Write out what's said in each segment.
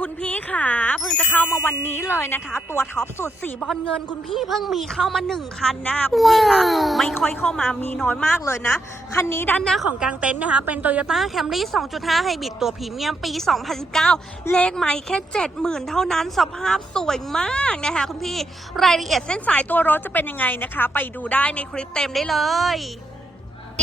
คุณพี่ค่ะ เพิ่งจะเข้ามาวันนี้เลยนะคะ ตัวท็อปสุดสีบอลเงินคุณพี่เพิ่งมีเข้ามาหนึ่งคันนะคะคุณพี่ค่ะไม่ค่อยเข้ามามีน้อยมากเลยนะ คันนี้ด้านหน้าของกลางเต็นท์นะคะ เป็น Toyota Camry 2.5 Hybrid ตัวพรีเมียมปี 2019 เลขไม่แค่ 70,000 เท่านั้นสภาพสวยมากนะคะคุณพี่รายละเอียดเส้นสายตัวรถจะเป็นยังไงนะคะ ไปดูได้ในคลิปเต็มได้เลยสวัส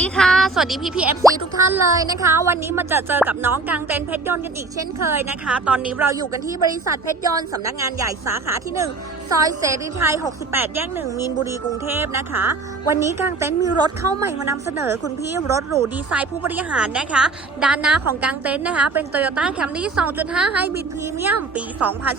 ดีค่ะ สวัสดีพี่พีเอฟซีทุกท่านเลยนะคะ วันนี้มาเจอเจอกับน้องกลางเต็นเพชรยนต์กันอีกเช่นเคยนะคะ ตอนนี้เราอยู่กันที่บริษัทเพชรยนต์สำนักงานใหญ่สาขาที่ 1 ซอยเสรีไทย 68 แยก1มีนบุรีกรุงเทพนะคะ วันนี้กลางเต็นมีรถเข้าใหม่มานำเสนอคุณพี่รถหรูดีไซน์ผู้บริหารนะคะ ด้านหน้าของกลางเต็นนะคะ เป็น Toyota Camry 2.5 Hybrid Premium ปี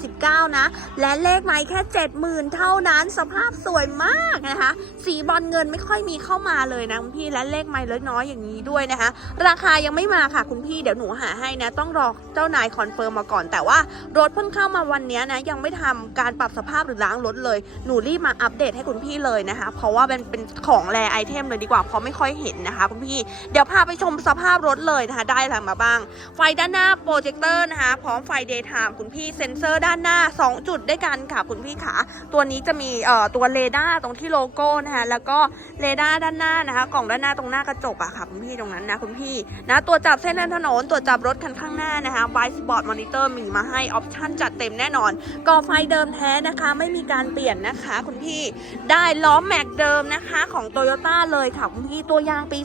2019 นะ และเลขไม้แค่ 70,000 เท่านั้น สภาพสวยมากนะคะ สีบอลเงินไม่ค่อยมีเข้ามาเลยนะคุณพี่และเลขไม้เล็กน้อยอย่างนี้ด้วยนะคะ ราคายังไม่มาค่ะคุณพี่เดี๋ยวหนูหาให้นะ ต้องรอเจ้านายคอนเฟิร์มมาก่อน แต่ว่ารถเพิ่งเข้ามาวันนี้นะ ยังไม่ทำการปรับสภาพหรือล้างรถเลย หนูรีบมาอัปเดตให้คุณพี่เลยนะคะ เพราะว่าเป็นเป็นของแรไอเทมเลยดีกว่าเพราะไม่ค่อยเห็นนะคะคุณพี่เดี๋ยวพาไปชมสภาพรถเลยนะคะ ได้อะไรมาบ้าง ไฟด้านหน้าโปรเจคเตอร์นะคะ พร้อมไฟเดย์ไทม์คุณพี่เซ็นเซอร์ด้านหน้า 2 จุดด้วยกันค่ะคุณพี่ขาตัวนี้จะมีเอ่อตัวเรดาร์ตรงที่โลโก้นะคะแล้วก็เรดาร์ด้านหน้านะคะ กล่องด้านหน้าตรงหน้ากระจกอะค่ะคุณพี่ตรงนั้นนะคุณพี่นะตัวจับเส้นทางถนนตัวจับรถคันข้างหน้านะคะไวสปอร์ตมอนิเตอร์มีมาให้ออปชั่นจัดเต็มแน่นอนก่อไฟเดิมแท้นะคะ ไม่มีการเปลี่ยนนะคะคุณพี่ได้ล้อแม็กเดิมนะคะของโตโยต้าเลยค่ะคุณพี่ตัวยางปี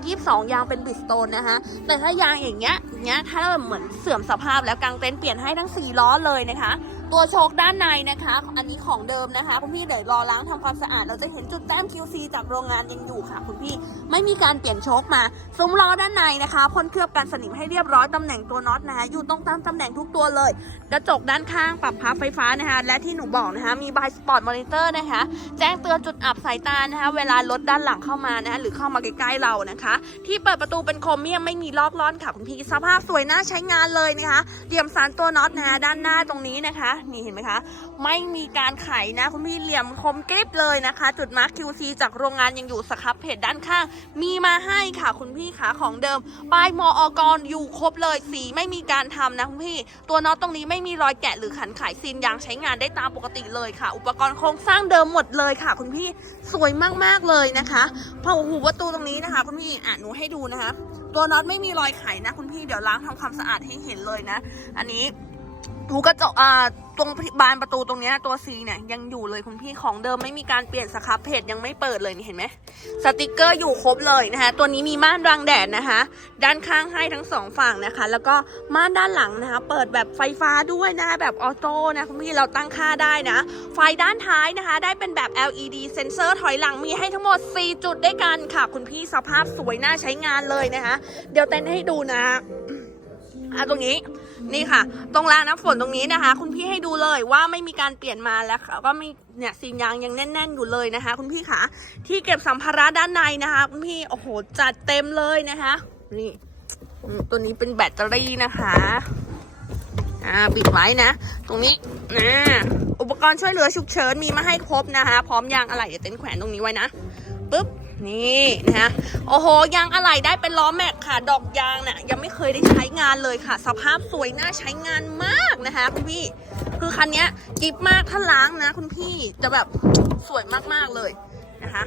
2022 ยางเป็นบิสโตนนะคะแต่ถ้ายางอย่างเงี้ยอย่างเงี้ยถ้าแบบเหมือนเสื่อมสภาพแล้วกางเต็นท์เปลี่ยนให้ทั้ง4ล้อเลยนะคะ ตัวโชคด้านในนะคะ อันนี้ของเดิมนะคะคุณพี่เดี๋ยวรอล้างทำความสะอาด เราจะเห็นจุดแต้ม QC จากโรงงานยังอยู่ค่ะ คุณพี่ไม่มีการเปลี่ยนโชคมาซุ้มล้อด้านในนะคะพ่นเคลือบกันสนิมให้เรียบร้อยตำแหน่งตัวน็อตนะคะอยู่ตรงตามตำแหน่งทุกตัวเลย กระจกด้านข้างปรับพับไฟฟ้านะคะ และที่หนูบอกนะคะ มีบายสปอร์ตมอนิเตอร์นะคะ แจ้งเตือนจุดอับสายตานะคะ เวลารถด้านหลังเข้ามานะคะหรือเข้ามาใกล้ๆเรานะคะ ที่เปิดประตูเป็นโครเมียมไม่มีลอกล่อนค่ะคุณพี่สภาพสวยน่าใช้งานเลยนะคะเหลี่ยมสันตัวน็อตนะคะด้านหน้าตรงนี้นะคะนี่เห็นไหมคะ ไม่มีการไขนะ คุณพี่เหลี่ยมคมกริบเลยนะคะ จุดมาร์ค QC จากโรงงานยังอยู่สครับเพจด้านข้าง มีมาให้ค่ะคุณพี่ขาของเดิมป้ายมออกรอยู่ครบเลยสีไม่มีการทำนะคุณพี่ ตัวน็อตตรงนี้ไม่มีรอยแกะหรือขันไขซีนยางใช้งานได้ตามปกติเลยค่ะ อุปกรณ์โครงสร้างเดิมหมดเลยค่ะ คุณพี่สวยมากๆเลยนะคะพอหูประตูตรงนี้นะคะ คุณพี่อะหนูให้ดูนะคะ ตัวน็อตไม่มีรอยไขนะ คุณพี่เดี๋ยวล้างทำความสะอาดให้เห็นเลยนะ อันนี้ หูกระจกอ่าตรงบานประตูตรงนี้ตัว C เนี่ยยังอยู่เลยคุณพี่ของเดิมไม่มีการเปลี่ยนสครับเพจยังไม่เปิดเลยนี่เห็นไหมสติกเกอร์อยู่ครบเลยนะคะตัวนี้มีม่านบังแดดนะคะ ด้านข้างให้ทั้งสองฝั่งนะคะ แล้วก็ม่านด้านหลังนะคะ เปิดแบบไฟฟ้าด้วยนะคะแบบออโต้นะคุณพี่เราตั้งค่าได้นะ ไฟด้านท้ายนะคะ ได้เป็นแบบ LED เซ็นเซอร์ถอยหลังมีให้ทั้งหมด 4 จุดด้วยกันค่ะ คุณพี่สภาพสวยน่าใช้งานเลยนะคะ เดี๋ยวเต้นให้ดูนะอะตรงนี้ นี่ค่ะ ตรงรางน้ำฝนตรงนี้นะคะ คุณพี่ให้ดูเลยว่าไม่มีการเปลี่ยนมาแล้วค่ะก็มีเนี่ยซีนยางยังแน่น ๆ อยู่เลยนะคะ คุณพี่ขาที่เก็บสัมภาระด้านในนะคะ คุณพี่โอ้โหจัดเต็มเลยนะคะ นี่ตัวนี้เป็นแบตเตอรี่นะคะ อ่าปิดไว้นะ ตรงนี้นะอุปกรณ์ช่วยเหลือฉุกเฉินมีมาให้ครบนะคะ พร้อมยางอะไหล่เดี๋ยวเต้นแขวนตรงนี้ไว้นะปึ๊บนี่นะคะโอ้โหยางอะไหล่ได้เป็นล้อแม็กค่ะ ดอกยางเนี่ยยังไม่เคยได้ใช้งานเลยค่ะ สภาพสวยน่าใช้งานมากนะคะคุณพี่ คือคันนี้กิฟมากถ้าล้างนะ คุณพี่จะแบบสวยมากๆเลยนะคะ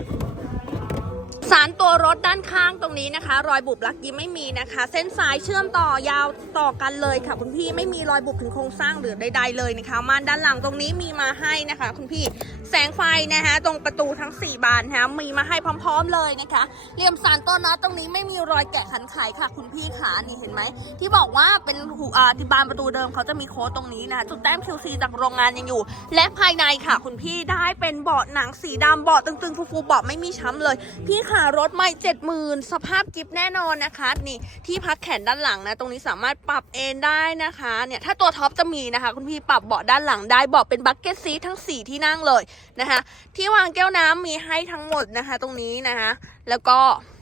สารตัวรถด้านข้างตรงนี้นะคะ รอยบุบลักยิ้มไม่มีนะคะ เส้นสายเชื่อมต่อยาวต่อกันเลยค่ะ คุณพี่ไม่มีรอยบุบถึงโครงสร้างหรือใด ๆ เลยนะคะม่านด้านหลังตรงนี้มีมาให้นะคะ คุณพี่แสงไฟนะคะตรงประตูทั้ง 4 บานนะคะมีมาให้พร้อม ๆเลยนะคะเหลี่ยมสารตัวน็อตรงนี้ไม่มีรอยแกะขันไขค่ะ คุณพี่ขานี่เห็นไหมที่บอกว่าเป็นหูอ่าที่บานประตูเดิมเขาจะมีโค้ดตรงนี้นะคะจุดแต้ม QC จากโรงงานยังอยู่ และภายในค่ะ คุณพี่ได้เป็นเบาะหนังสีดำเบาะตึงๆฟูๆเบาะไม่มีช้ำเลยพี่ขาหารถใหม่เจ็ดหมื่นสภาพกิฟแน่นอนนะคะนี่ที่พักแขนด้านหลังนะ ตรงนี้สามารถปรับเอนได้นะคะเนี่ยถ้าตัวท็อปจะมีนะคะ คุณพี่ปรับเบาะด้านหลังได้เบาะเป็นบักเก็ตซีททั้ง 4 ที่นั่งเลยนะคะ ที่วางแก้วน้ำมีให้ทั้งหมดนะคะ ตรงนี้นะคะ แล้วก็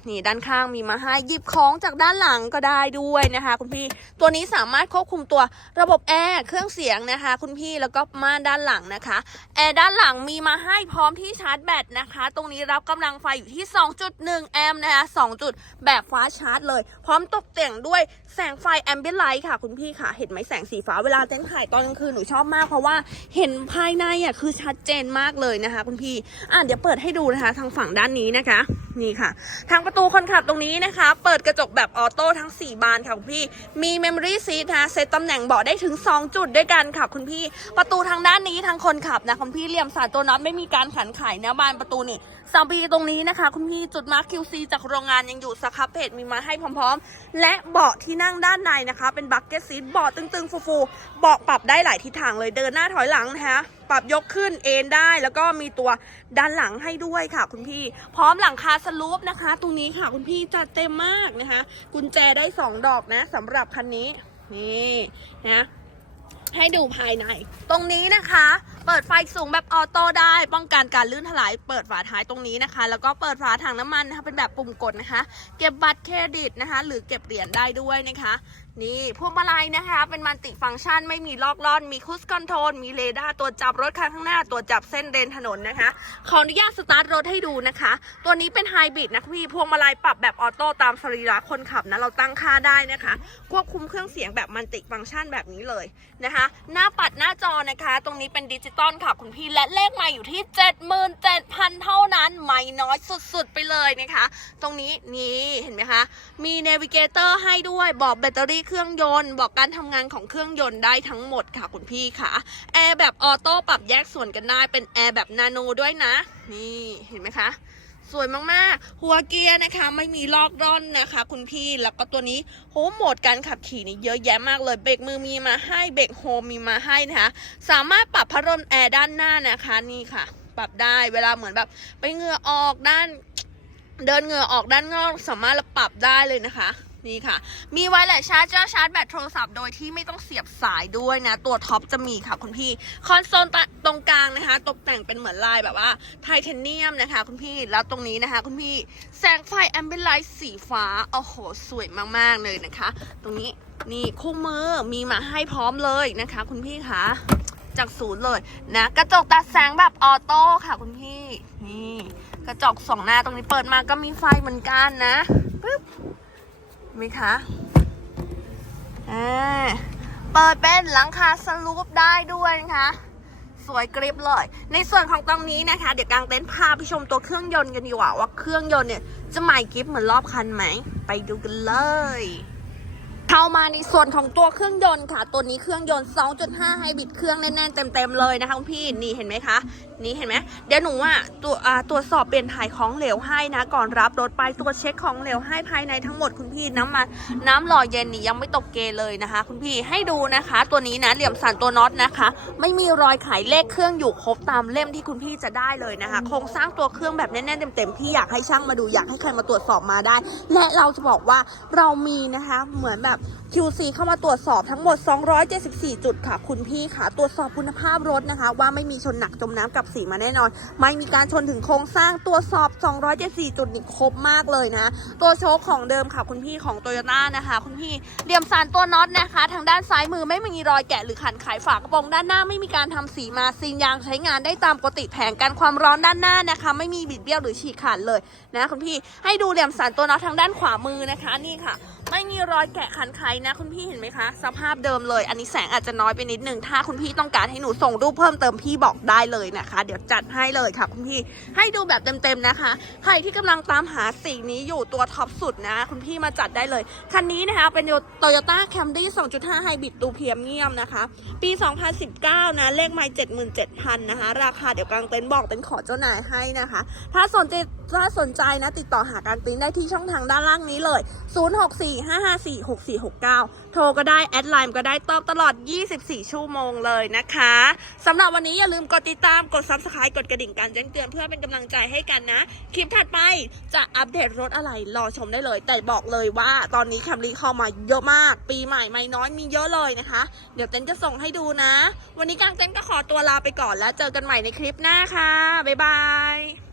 นี่ด้านข้างมีมาให้หยิบของจากด้านหลังก็ได้ด้วยนะคะคุณพี่ตัวนี้สามารถควบคุมตัวระบบแอร์เครื่องเสียงนะคะ คุณพี่แล้วก็ม่านด้านหลังนะคะแอร์ด้านหลังมีมาให้พร้อมที่ชาร์จแบตนะคะ ตรงนี้รับกำลังไฟอยู่ที่ 2.1 แอมป์นะคะ2จุดแบบฟ้าชาร์จเลย พร้อมตกแต่งด้วยแสงไฟแอมเบียนไลท์ค่ะ คุณพี่ค่ะ เห็นไหมแสงสีฟ้าเวลาเต้นถ่ายตอนกลางคืนหนูชอบมากเพราะว่าเห็นภายในอะคือชัดเจนมากเลยนะคะ คุณพี่อะเดี๋ยวเปิดให้ดูนะคะทางฝั่งด้านนี้นะคะ นี่ค่ะ ทางประตูคนขับตรงนี้นะคะ เปิดกระจกแบบออโต้ทั้ง 4 บานค่ะคุณพี่ มีเมมโมรี่ซีทนะเซตตำแหน่งเบาะได้ถึง 2 จุดด้วยกันค่ะคุณพี่ ประตูทางด้านนี้ทางคนขับนะคุณพี่เหลี่ยมสายตัวน็อตไม่มีการขันไขนะบานประตูนี่ซาบีตรงนี้นะคะ คุณพี่จุดมาร์ค QC จากโรงงานยังอยู่สครับเพจมีมาให้พร้อมๆ และเบาะที่นั่งด้านในนะคะ เป็นบักเก็ตซีทเบาะตึงๆ ฟูๆเบาะปรับได้หลายทิศทางเลยเดินหน้าถอยหลังนะคะปรับยกขึ้นเอนได้ แล้วก็มีตัวด้านหลังให้ด้วยค่ะ คุณพี่ พร้อมหลังคาสลูปนะคะ ตรงนี้ค่ะคุณพี่จัดเต็มมากนะคะ กุญแจได้ 2 ดอกนะสำหรับคันนี้นี่นะ ให้ดูภายใน ตรงนี้นะคะ เปิดไฟสูงแบบออโต้ได้ ป้องกันการลื่นถลาย เปิดฝาท้ายตรงนี้นะคะ แล้วก็เปิดฝาถังน้ำมันนะคะ เป็นแบบปุ่มกดนะคะ เก็บบัตรเครดิตนะคะ หรือเก็บเหรียญได้ด้วยนะคะ นี่พวงมาลัยนะคะ เป็นมันติฟังก์ชันไม่มีลอกล่อน มีคุสคอนโทรลมีเรดาร์ตัวจับรถคันข้างหน้า ตัวจับเส้นเดินถนนนะคะ ขออนุญาตสตาร์ทรถให้ดูนะคะ ตัวนี้เป็นไฮบริดนะพี่พวงมาลัยปรับแบบออโต้ตามสรีระคนขับนะ เราตั้งค่าได้นะคะ ควบคุมเครื่องเสียงแบบมันติฟังก์ชันแบบนี้เลยนะคะ หน้าปัดหน้าจอนะคะ ตรงนี้เป็นดิจิตอลค่ะคุณพี่และเลขใหม่อยู่ที่ 77,000 เท่านั้นไม่น้อยสุดๆไปเลยนะคะ ตรงนี้นี่เห็นไหมคะมีเนวิเกเตอร์ให้ด้วยบอกแบตเตอรี่เครื่องยนต์ บอกการทำงานของเครื่องยนต์ได้ทั้งหมดค่ะคุณพี่ค่ะแอร์แบบออโต้ปรับแยกส่วนกันได้เป็นแอร์แบบนาโนด้วยนะ นี่เห็นไหมคะสวยมากๆ หัวเกียร์นะคะ ไม่มีลอกร่อนนะคะ คุณพี่ แล้วก็ตัวนี้โหโหมดการขับขี่นี่เยอะแยะมากเลย เบรกมือมีมาให้ เบรกโฮมมีมาให้นะคะ สามารถปรับพัดลมแอร์ด้านหน้านะคะ นี่ค่ะ ปรับได้ เวลาเหมือนแบบ ไปเหงื่อออกด้าน เดินเหงื่อออกด้านนอก สามารถปรับได้เลยนะคะ นี่ค่ะ มีไวเลสชาร์จจอร์ชาร์จแบตโทรศัพท์โดยที่ไม่ต้องเสียบสายด้วยนะ ตัวท็อปจะมีค่ะคุณพี่ คอนโซลตรงกลางนะคะ ตกแต่งเป็นเหมือนลายแบบว่าไทเทเนียมนะคะ คุณพี่ แล้วตรงนี้นะคะ คุณพี่ แสงไฟแอมเบ l ไลท์สีฟ้า โอ้โห สวยมากๆเลยนะคะ ตรงนี้ นี่คู่มือ มีมาให้พร้อมเลยนะคะ คุณพี่คะจากศูนย์เลยนะ กระจกตัดแสงแบบออโต้ค่ะคุณพี่ นี่ กระจกสองหน้าตรงนี้เปิดมาก็มีไฟเหมือนกันนะปึ๊บ มีคะอ่าเปิดเป็นหลังคาสลูปได้ด้วยนะคะสวยกริบเลย ในส่วนของตรงนี้นะคะ เดี๋ยวกางเต็นท์พาไปชมตัวเครื่องยนต์กันดีกว่าว่าเครื่องยนต์เนี่ย จะใหม่กริบเหมือนรอบคันไหม ไปดูกันเลย เข้ามาในส่วนของตัวเครื่องยนต์ค่ะ ตัวนี้เครื่องยนต์ 2.5 ไฮบริดเครื่องแน่นๆเต็มๆเลยนะคะคุณพี่ นี่เห็นไหมคะ นี่เห็นไหม เดี๋ยวหนูอะตัวอ่าตรวจสอบเปลี่ยนถ่ายของเหลวให้นะ ก่อนรับรถไปตรวจเช็คของเหลวให้ภายในทั้งหมดคุณพี่น้ำมันน้ำหล่อเย็นนี่ยังไม่ตกเกเลยนะคะ คุณพี่ ให้ดูนะคะ ตัวนี้นะเหลี่ยมสันตัวน็อตนะคะ ไม่มีรอยไขเลขเครื่องอยู่ครบตามเล่มที่คุณพี่จะได้เลยนะคะ โครงสร้างตัวเครื่องแบบแน่นๆเต็มๆพี่อยากให้ช่างมาดูอยากให้ใครมาตรวจสอบมาได้ และเราจะบอกว่าเรามีนะคะ เหมือนแบบ QC เข้ามาตรวจสอบทั้งหมด 274 จุดค่ะ คุณพี่ค่ะ ตรวจสอบคุณภาพรถนะคะ ว่าไม่มีชนหนักจมน้ำกับสีมาแน่นอน ไม่มีการชนถึงโครงสร้างตรวจสอบ 274 จุดนี่ครบมากเลยนะ ตัวโชคของเดิมค่ะ คุณพี่ของโตโยต้านะคะ คุณพี่เหลี่ยมสารตัวน็อตนะคะ ทางด้านซ้ายมือไม่มีรอยแกะหรือขันไขฝากระโปรงด้านหน้าไม่มีการทำสีมาซีนยางใช้งานได้ตามปกติแผงกันความร้อนด้านหน้านะคะ ไม่มีบิดเบี้ยวหรือฉีกขาดเลยนะคุณพี่ให้ดูเหลี่ยมสารตัวน็อตทางด้านขวามือนะคะนี่ค่ะ ไม่มีรอยแกะขันไขนะคุณพี่เห็นไหมคะ สภาพเดิมเลย อันนี้แสงอาจจะน้อยไปนิดนึง ถ้าคุณพี่ต้องการให้หนูส่งรูปเพิ่มเติมพี่บอกได้เลยนะคะ เดี๋ยวจัดให้เลยค่ะคุณพี่ให้ดูแบบเต็มๆนะคะ ใครที่กำลังตามหาสีนี้อยู่ตัวท็อปสุดนะ คุณพี่มาจัดได้เลย คันนี้นะคะเป็น Toyota Camry 2.5 Hybrid ตูเพียมเงียมนะคะ ปี 2019 นะ เลขไม่77,000 นะคะ ราคาเดี๋ยวกลางเต็นท์บอกเต็นท์ขอเจ้านายให้นะคะ ถ้าสนใจถ้าสนใจนะติดต่อหากางเต็นท์ได้ที่ช่องทางด้านล่างนี้เลย 064 4 5 5 4 6 4 6 9 โทรก็ได้ แอดไลน์ก็ได้ตอบตลอด 24 ชั่วโมงเลยนะคะสำหรับวันนี้อย่าลืมกดติดตามกด Subscribe กดกระดิ่งการแจ้งเตือนเพื่อเป็นกำลังใจให้กันนะ คลิปถัดไปจะอัปเดตรถอะไรรอชมได้เลย แต่บอกเลยว่าตอนนี้แคมรี่เข้ามาเยอะมาก ปีใหม่ไม่น้อยมีเยอะเลยนะคะ เดี๋ยวเต้นจะส่งให้ดูนะ วันนี้กางเต้นก็ขอตัวลาไปก่อนแล้วเจอกันใหม่ในคลิปหน้าค่ะบ๊ายบาย